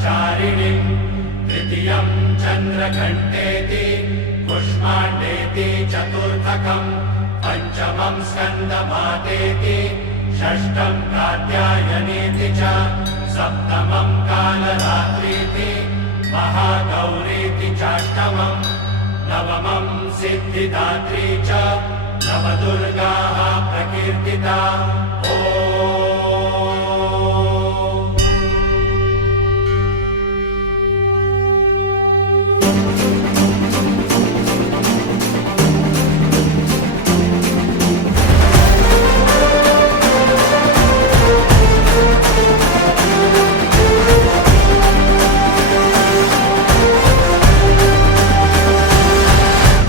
ब्रह्मचारिणीं तृतीयं चन्द्रघण्टेति कुष्माण्डेति चतुर्थकं पञ्चमं स्कन्दमातेति षष्ठं कात्यायनीति च सप्तमं कालरात्रीति महागौरीति चाष्टमं नवमं सिद्धिदात्री च नवदुर्गाः प्रकीर्तिता।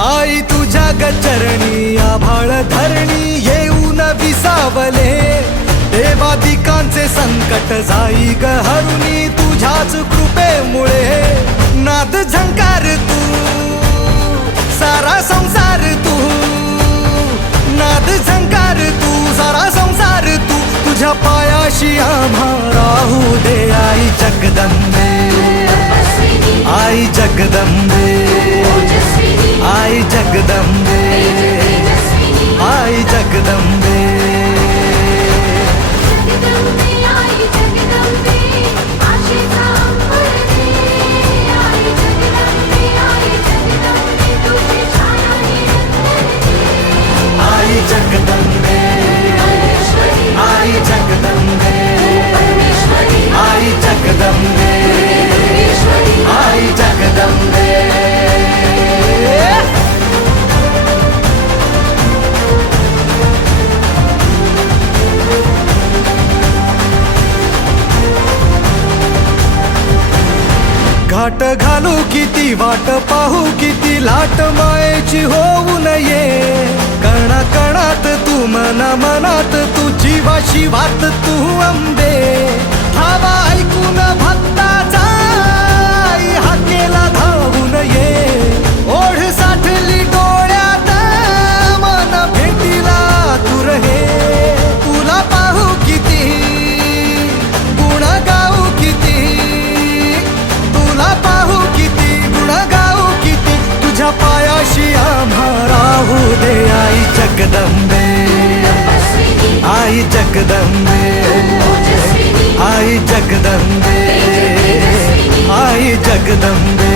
आई तुझ्या गचरणी आभाळ धरणी येऊन विसावले देवादिकांचे संकट जाई ग हरुणी तुझ्याच कृपेमुळे नाद झंकार तू सारा संसार तू नाद झंकार तू सारा संसार तू तुझ्या पायाशी आम्हा राहू दे आई जगदंबे आई जगदंबे आई जगदंबे आई जगदंबे आई जगदंबे आशेचा अंबर दे आई जगदंबे तुझे छाया आई जगदंबे आई जगदंबे आई जगदंबे आई जगदंबे घाट घालू किती वाट पाहू किती लाट मायेची होऊ नये कणा कणात तू मना मनात तू जीवाशी वात तू अंबे धावा ऐकून भक्ताचा हाकेला धावू नये ओढ साठली डोळ्यात मन भेटीला तू रहे तुला पाहू किती गुण गाऊ किती तुला पाहू किती गुण गाऊ किती तुझ्या पायाशी आम्हा राहू दे आई जगदंबे आई जगदंबे आई जगदंबे आई जगदंबे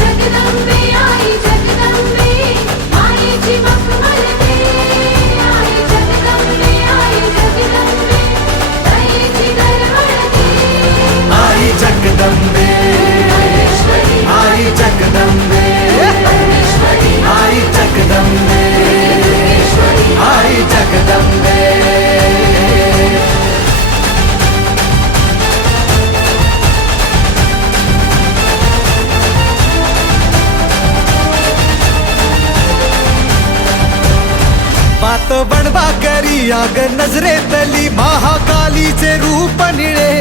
जगदंबे आई जगदंबे मायेची मखमल दे आई जगदंबे दयेची दरवळ दे आई जगदंबे आई जगदंबे आई जगदंबे आई जगदंबे पात बनवा करी आग नजरेतली महाकालीचे रूप निळे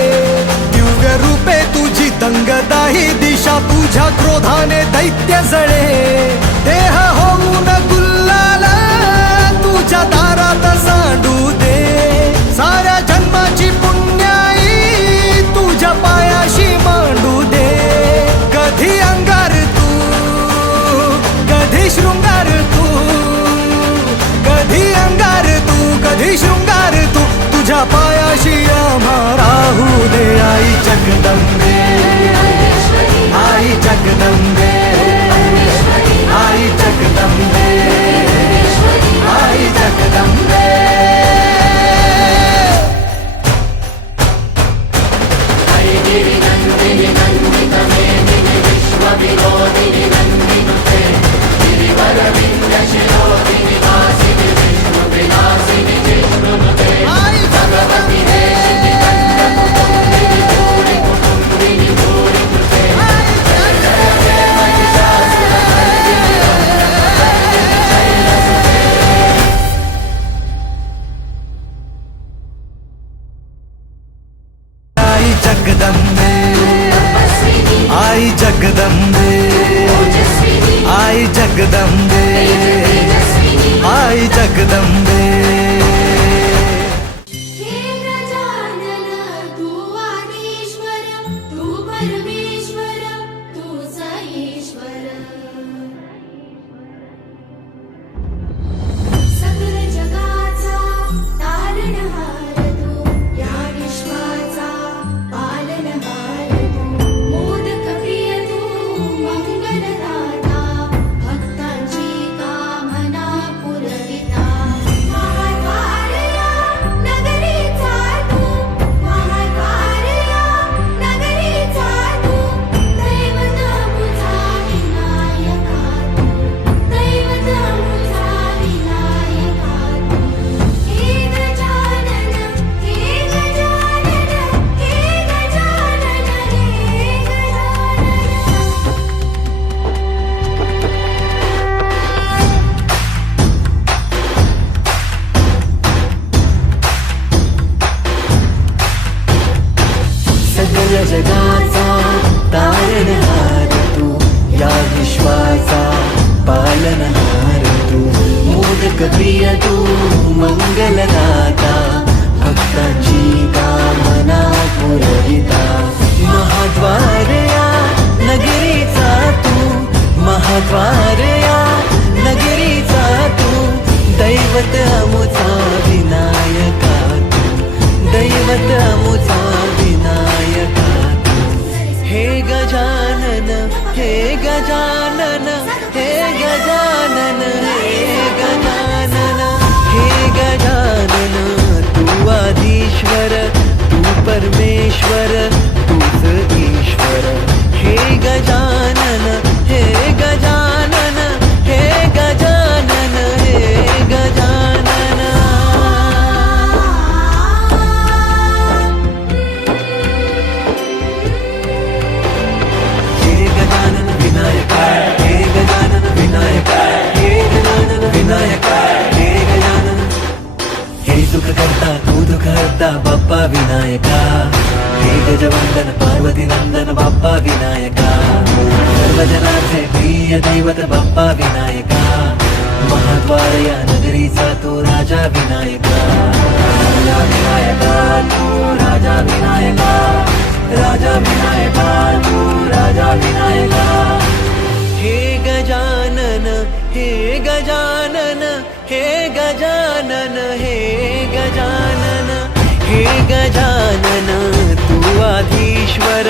दिव्य रूपे तुझी तंगदाही दिशा तुझ्या क्रोधाने दैत्य जळे देह होऊन गुल्लाल तुझ्या दारात सांडू दे साऱ्या जन्माची पुण्याई तुझ्या पायाशी मांडू दे कधी अंगार तू कधी शृंगार तू कधी अंगार तू कधी शृंगार तू तुझ्या पायाशी आम्हा राहू दे आई जगदंबे आई जगदंबे आई जगदंबे आई जगदंबे ऐगिरि नन्दिनि नन्दितमेदिनि विश्वविनोदिनि नन्दिनुते गिरिवरविन्द्यशिरोदिनि वासिनि विष्णुविलासिनि जिष्णुनुते भगवति देशिनि कण्ठकुटुम्बिनि भूरि कुटुम्बिनि भूरि कृते जय जय जय महिषासुरमर्दिनि शैलसुते आई जगदंबे आई जगदंबे आई जगदंबे आई जगदंबे हे गजानन तू आदिश्वर पालनहार तू मोदक प्रिय तू मंगलदाता भक्तांची कामना पुरविता महाद्वार या नगरीचा तू महाद्वार या नगरीचा तू दैवत अमुचा विनायका तू दैवत अमुचा विनायका तू हे गजानन हे गजानन हे गजानन हे गजानन हे गजानन तू आदिश्वर तू परमेश्वर तूच ईश्वर हे गजानन हे गजानन हे गजानन हे गजानन हे गजानन विनायका हे गजानन विनायका हे गजानन विनायका हे गजानन हे सुख करता तू दुःख हरता बाप्पा विनायका हे गजवंदन पार्वती नंदन बाप्पा विनायका सर्व जनाचे प्रिय दैवत बाप्पा विनायका महाद्वार या नगरीचा तो राजा विनायका राजा विनायका तू राजा विनायका राजा विनायका तू राजा विनायका हे गजानन हे गजानन हे गजानन हे गजानन हे गजानन तू आधीश्वर